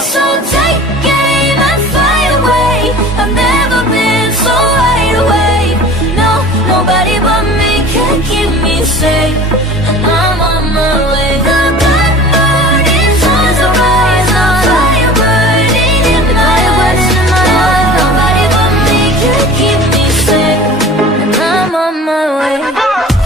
So take aim and fly away. I've never been so wide awake. No, nobody but me can keep me safe. And I'm on my way. The good morning sun's arise, the fire burning in my eyes. No, nobody but me can keep me safe. And I'm on my way.